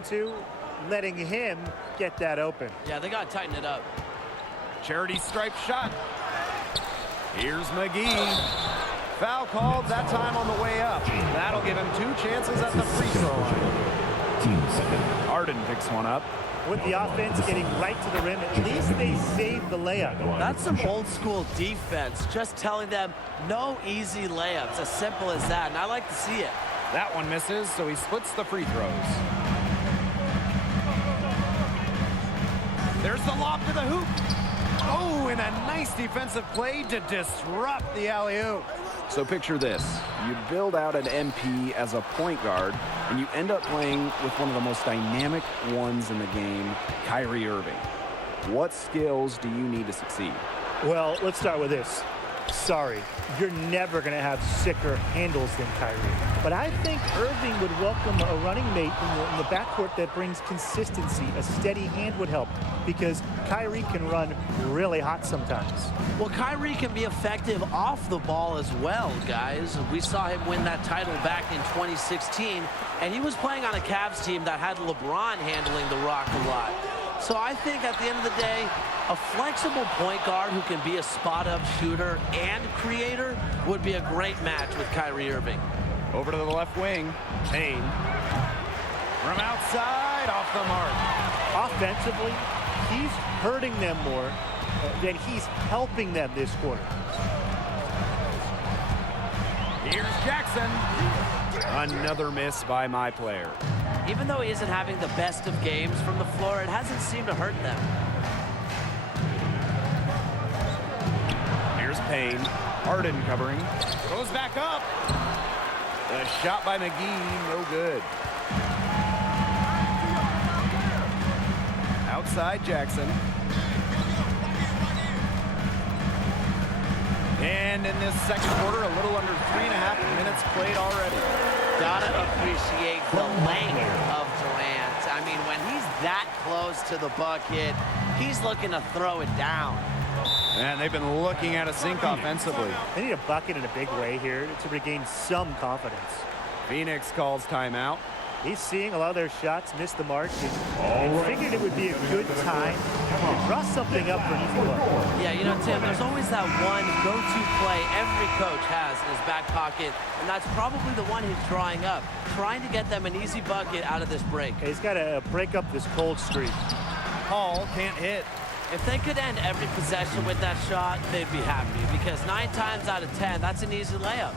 into, letting him get that open. Yeah, they got to tighten it up. Charity stripe shot. Here's McGee. Foul called that time on the way up. That'll give him 2 chances at the free throw line. Harden picks one up. With the offense getting right to the rim, at least they saved the layup. That's some old school defense, just telling them no easy layups, as simple as that, and I like to see it. That one misses, so he splits the free throws. There's the lob to the hoop. Oh, and a nice defensive play to disrupt the alley-oop. So picture this. You build out an MP as a point guard, and you end up playing with one of the most dynamic ones in the game, Kyrie Irving. What skills do you need to succeed? Well, let's start with this. Sorry, you're never going to have sicker handles than Kyrie. But I think Irving would welcome a running mate in the backcourt that brings consistency. A steady hand would help because Kyrie can run really hot sometimes. Well, Kyrie can be effective off the ball as well, guys. We saw him win that title back in 2016, and he was playing on a Cavs team that had LeBron handling the rock a lot. So I think at the end of the day, a flexible point guard who can be a spot-up shooter and creator would be a great match with Kyrie Irving. Over to the left wing. Payne. From outside, off the mark. Offensively, he's hurting them more than he's helping them this quarter. Here's Jackson. Another miss by my player. Even though he isn't having the best of games from the floor, it hasn't seemed to hurt them. Here's Payne. Harden covering. Goes back up. The shot by McGee, no good. Outside Jackson. And in this second quarter, a little under 3.5 minutes played already. Gotta appreciate the length of Durant. I mean, when he's that close to the bucket, he's looking to throw it down. And they've been looking at a sink offensively. They need a bucket in a big way here to regain some confidence. Phoenix calls timeout. He's seeing a lot of their shots miss the mark and figured it would be a good time to draw something up for an easy look. Yeah, you know, Tim, there's always that one go-to play every coach has in his back pocket, and that's probably the one he's drawing up, trying to get them an easy bucket out of this break. He's got to break up this cold streak. Hall can't hit. If they could end every possession with that shot, they'd be happy, because 9 times out of 10, that's an easy layup.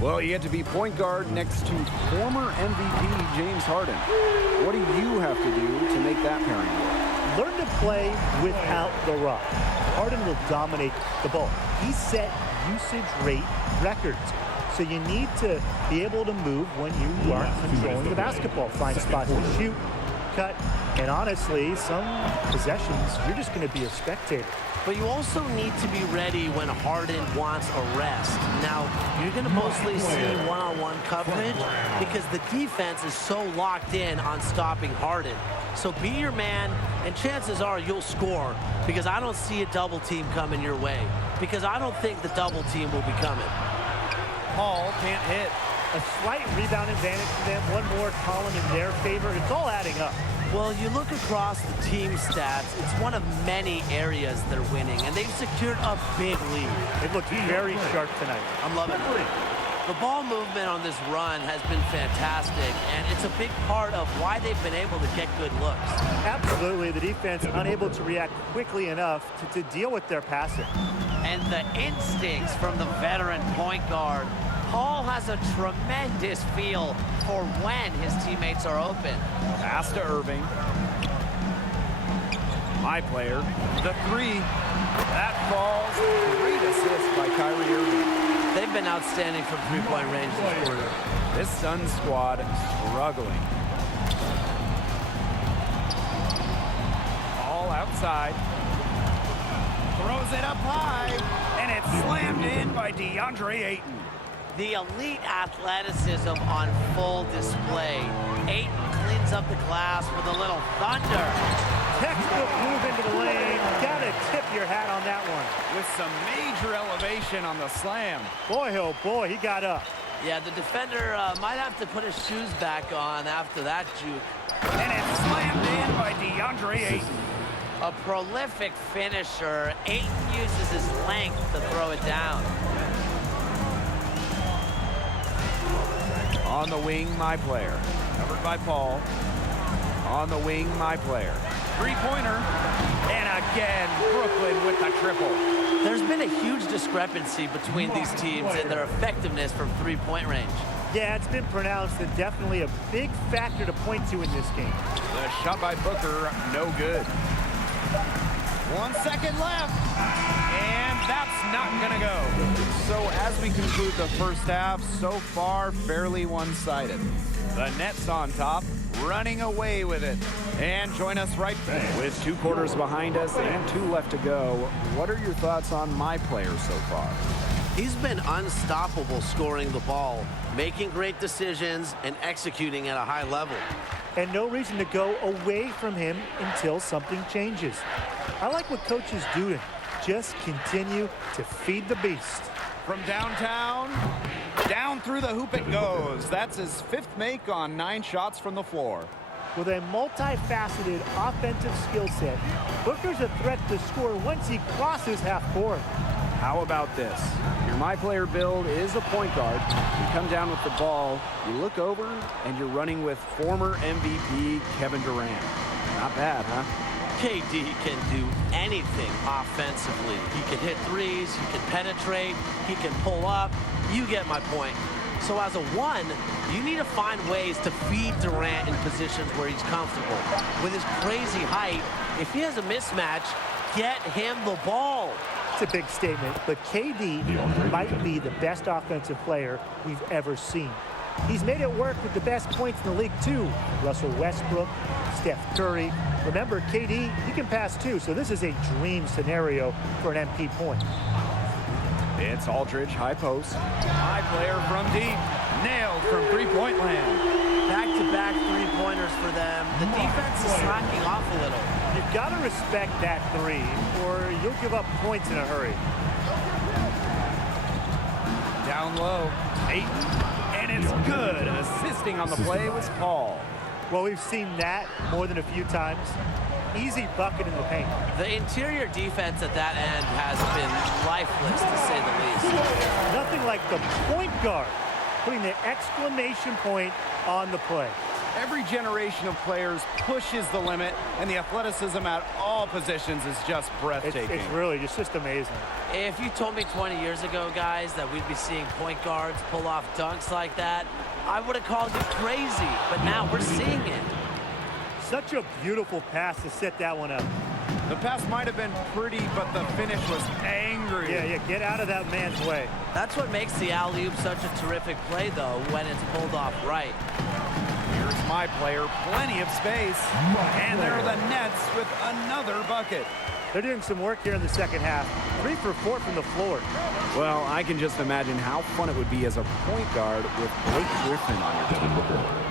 Well, you had to be point guard next to former MVP James Harden. What do you have to do to make that pairing work? Learn to play without the rock. Harden will dominate the ball. He set usage rate records. So you need to be able to move when you aren't controlling the basketball. Find spots to shoot, cut, and honestly, some possessions, you're just going to be a spectator. But you also need to be ready when Harden wants a rest. Now, you're going to mostly see one-on-one coverage because the defense is so locked in on stopping Harden. So be your man, and chances are you'll score because I don't see a double team coming your way because I don't think the double team will be coming. Hall can't hit. A slight rebound advantage for them, one more column in their favor. It's all adding up. Well, you look across the team stats, it's one of many areas they're winning, and they've secured a big lead. They've looked very sharp tonight. I'm loving it. The ball movement on this run has been fantastic, and it's a big part of why they've been able to get good looks. Absolutely. The defense unable to react quickly enough to deal with their passing. And the instincts from the veteran point guard. Paul has a tremendous feel for when his teammates are open. Pass to Irving. My player. The three. That falls. Great assist by Kyrie Irving. They've been outstanding from three-point range this quarter. This Suns squad struggling. All outside. Throws it up high. And it's slammed in by DeAndre Ayton. The elite athleticism on full display. Ayton cleans up the glass with a little thunder. Textbook move into the lane. Gotta tip your hat on that one. With some major elevation on the slam. Boy, oh boy, he got up. Yeah, the defender might have to put his shoes back on after that juke. And it's Ayton. A prolific finisher. Ayton uses his length to throw it down. On the wing, my player. Covered by Paul. On the wing, my player. Three-pointer. And again, Brooklyn with the triple. There's been a huge discrepancy between these teams in their effectiveness from three-point range. Yeah, it's been pronounced and definitely a big factor to point to in this game. The shot by Booker, no good. 1 second left. And that's not going to go. So as we conclude the first half, so far fairly one-sided. The Nets on top, running away with it. And join us right back. With 2 quarters behind us and 2 left to go, what are your thoughts on my player so far? He's been unstoppable scoring the ball, making great decisions, and executing at a high level. And no reason to go away from him until something changes. I like what Coach is doing. Just continue to feed the beast. From downtown, down through the hoop it goes. That's his 5th make on 9 shots from the floor. With a multifaceted offensive skill set, Booker's a threat to score once he crosses half court. How about this? Your my player build is a point guard. You come down with the ball, you look over, and you're running with former MVP Kevin Durant. Not bad, huh? KD can do anything offensively. He can hit threes, he can penetrate, he can pull up. You get my point. So as a 1, you need to find ways to feed Durant in positions where he's comfortable. With his crazy height, if he has a mismatch, get him the ball. It's a big statement, but KD might be the best offensive player we've ever seen. He's made it work with the best points in the league, too. Russell Westbrook, Steph Curry. Remember, KD, he can pass, too, so this is a dream scenario for an MP point. It's Aldridge, high post. High player from deep. Nailed from three-point land. Back-to-back three-pointers for them. The defense is slacking off a little. You've got to respect that 3, or you'll give up points in a hurry. Down low. Ayton. And it's good. Assisting on the play was Paul. Well, we've seen that more than a few times. Easy bucket in the paint. The interior defense at that end has been lifeless, to say the least. Nothing like the point guard putting the exclamation point on the play. Every generation of players pushes the limit, and the athleticism at all positions is just breathtaking. It's really just amazing. If you told me 20 years ago, guys, that we'd be seeing point guards pull off dunks like that, I would have called you crazy, but now we're seeing it. Such a beautiful pass to set that one up. The pass might have been pretty, but the finish was angry. Yeah, get out of that man's way. That's what makes the alley-oop such a terrific play, though, when it's pulled off right. Here's my player, plenty of space. And there are the Nets with another bucket. They're doing some work here in the second half. 3 for 4 from the floor. Well, I can just imagine how fun it would be as a point guard with Blake Griffin on your team.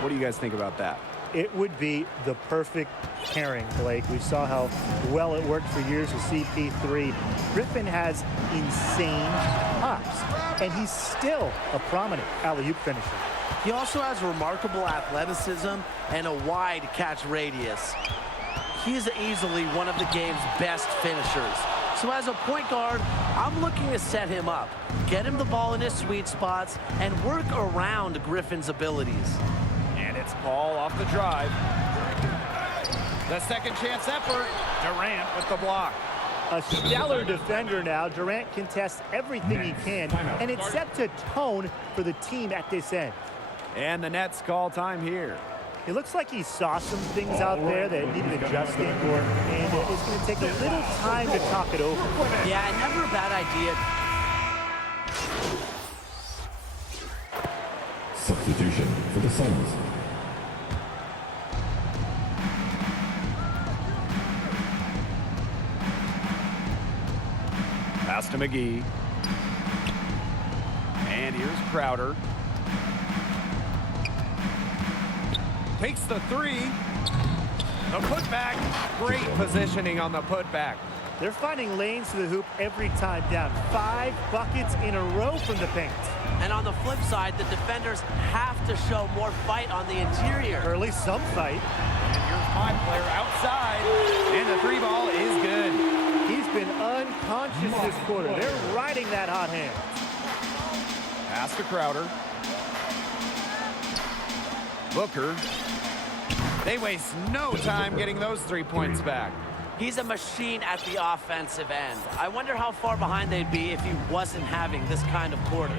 What do you guys think about that? It would be the perfect pairing, Blake. We saw how well it worked for years with CP3. Griffin has insane pops, and he's still a prominent alley-oop finisher. He also has remarkable athleticism and a wide catch radius. He is easily one of the game's best finishers. So as a point guard, I'm looking to set him up, get him the ball in his sweet spots, and work around Griffin's abilities. And it's Paul off the drive. The second chance effort. Durant with the block. A stellar defender now. Durant contests everything he can, and it sets a tone for the team at this end. And the Nets call time here. It looks like he saw some things out there that needed adjusting, and it's going to take a little time to talk it over. Yeah, never a bad idea. Substitution for the Suns. Pass to McGee. And here's Crowder. Takes the 3. The putback. Great positioning on the putback. They're finding lanes to the hoop every time down. 5 buckets in a row from the paint. And on the flip side, the defenders have to show more fight on the interior. Or at least some fight. And here's my player outside. conscious this quarter. They're riding that hot hand. Pass to Crowder. Booker. They waste no time getting those 3 points back. He's a machine at the offensive end. I wonder how far behind they'd be if he wasn't having this kind of quarter.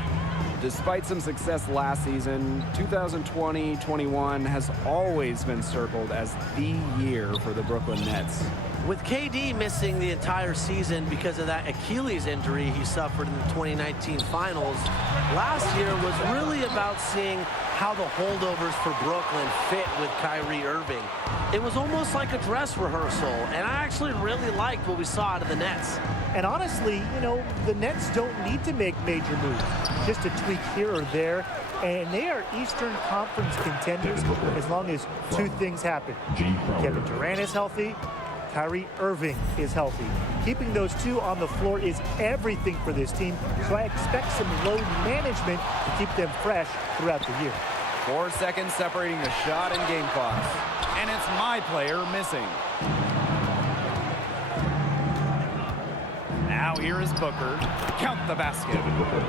Despite some success last season, 2020-21 has always been circled as the year for the Brooklyn Nets. With KD missing the entire season because of that Achilles injury he suffered in the 2019 finals, last year was really about seeing how the holdovers for Brooklyn fit with Kyrie Irving. It was almost like a dress rehearsal, and I actually really liked what we saw out of the Nets. And honestly, you know, the Nets don't need to make major moves, just a tweak here or there, and they are Eastern Conference contenders as long as two things happen. Kevin Durant is healthy, Kyrie Irving is healthy. Keeping those two on the floor is everything for this team, so I expect some load management to keep them fresh throughout the year. 4 seconds separating the shot and game clocks. And it's my player missing. Now here is Booker. Count the basket.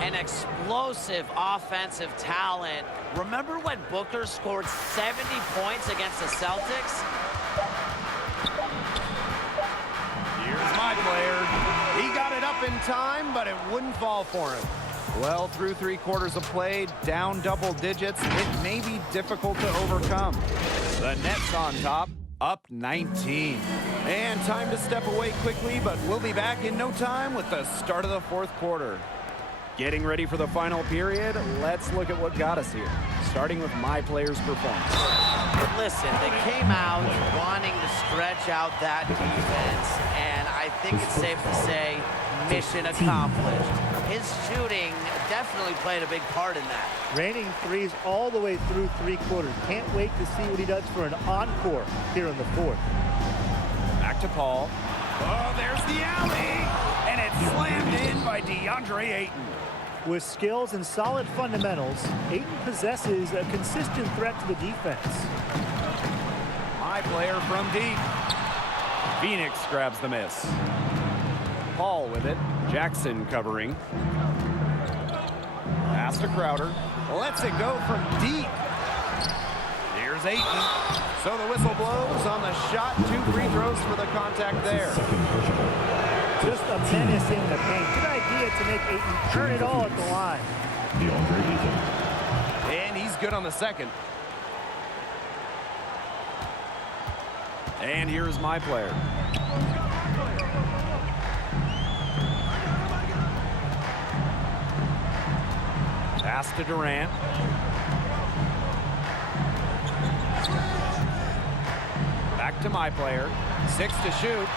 An explosive offensive talent. Remember when Booker scored 70 points against the Celtics? Here's my player. He got it up in time, but it wouldn't fall for him. Well, through 3 quarters of play, down double digits, it may be difficult to overcome. The Nets on top, up 19. And time to step away quickly, but we'll be back in no time with the start of the 4th quarter. Getting ready for the final period, let's look at what got us here, starting with my player's performance. Listen, they came out wanting to stretch out that defense, and I think it's safe to say mission accomplished. His shooting definitely played a big part in that. Raining threes all the way through 3 quarters. Can't wait to see what he does for an encore here in the 4th. Back to Paul. Oh, there's the alley! And it's slammed in by DeAndre Ayton. With skills and solid fundamentals, Ayton possesses a consistent threat to the defense. My player from deep. Phoenix grabs the miss. Paul with it. Jackson covering. Pass to Crowder. Lets it go from deep. Here's Ayton. So the whistle blows on the shot. 2 free throws for the contact there. Just a menace in the paint. Good idea to make Ayton turn it all at the line. And he's good on the second. And here's my player. Pass to Durant. Back to my player. 6 to shoot.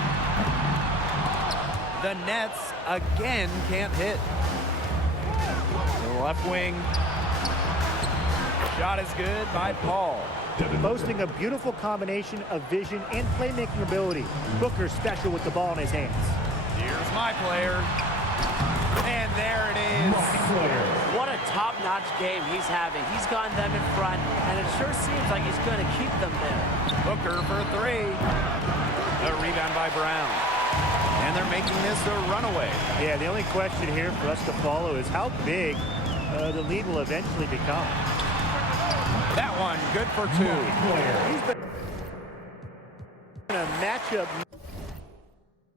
The Nets again can't hit. The left wing. Shot is good by Paul. Boasting a beautiful combination of vision and playmaking ability. Booker's special with the ball in his hands. Here's my player. And there it is. What a top-notch game he's having. He's gotten them in front, and it sure seems like he's going to keep them there. Booker for 3. A rebound by Brown. And they're making this a runaway. Yeah, the only question here for us to follow is how big the lead will eventually become. That one good for 2. He's been a matchup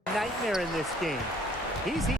nightmare in this game. He's